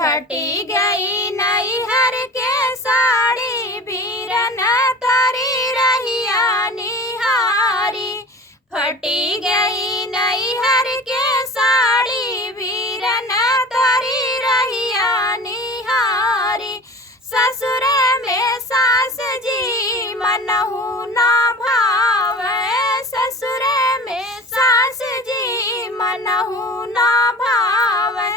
फटी गई नैहर के साड़ी बीरन तोरी रहिया निहारी। फटी गई नैहर के साड़ी बीरन तोरी रहिया निहारी। ससुर में सास जी मनहु ना भावे। ससुर में सास जी मनहु ना भावे।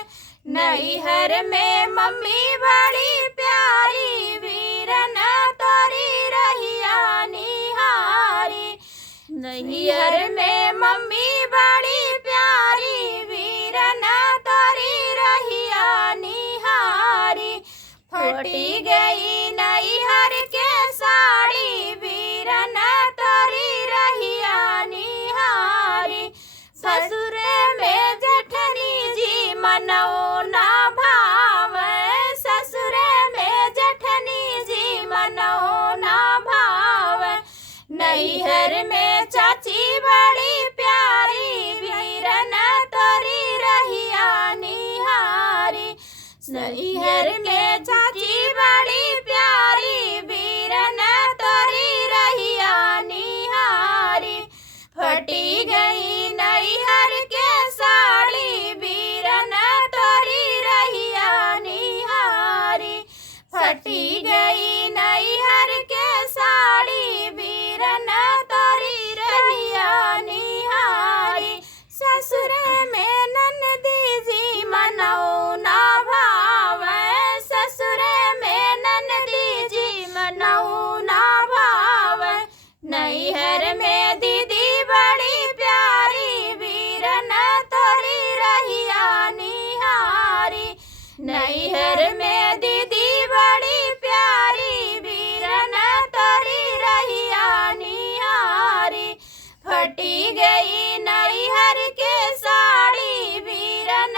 नैहर में मम्मी बड़ी प्यारी बीरन तोरी रहिया निहारी। नैहर में मम्मी बड़ी प्यारी बीरन तोरी रहिया निहारी। फटी गई नैहर के साड़ी बीरन तोरी रहिया निहारी। ससुर में जठनी जी मनौ ना भावे। ससुर में जठनी जी मनौ ना भावे। नैहर में चाची बड़ी प्यारी बीरन तोरी रहिया निहारी। नैहर में चाची बड़ी प्यारी बीरन तोरी रहिया निहारी। फटी गई नैहर के साड़ी बीरन तोरी रहिया निहारी। फटी गई नैहर के साड़ी बीरन तोरी रहिया निहारी। ससुर में ननदी जी मनौ ना भावे। ससुर में ननदी जी मनौ ना भावे। नैहर में दीदी बड़ी प्यारी बीरन तोरी रहिया निहारी। नैहर में दीदी बड़ी प्यारी बीरन तोरी रहिया निहारी। फटी गई नैहर के साड़ी बीरन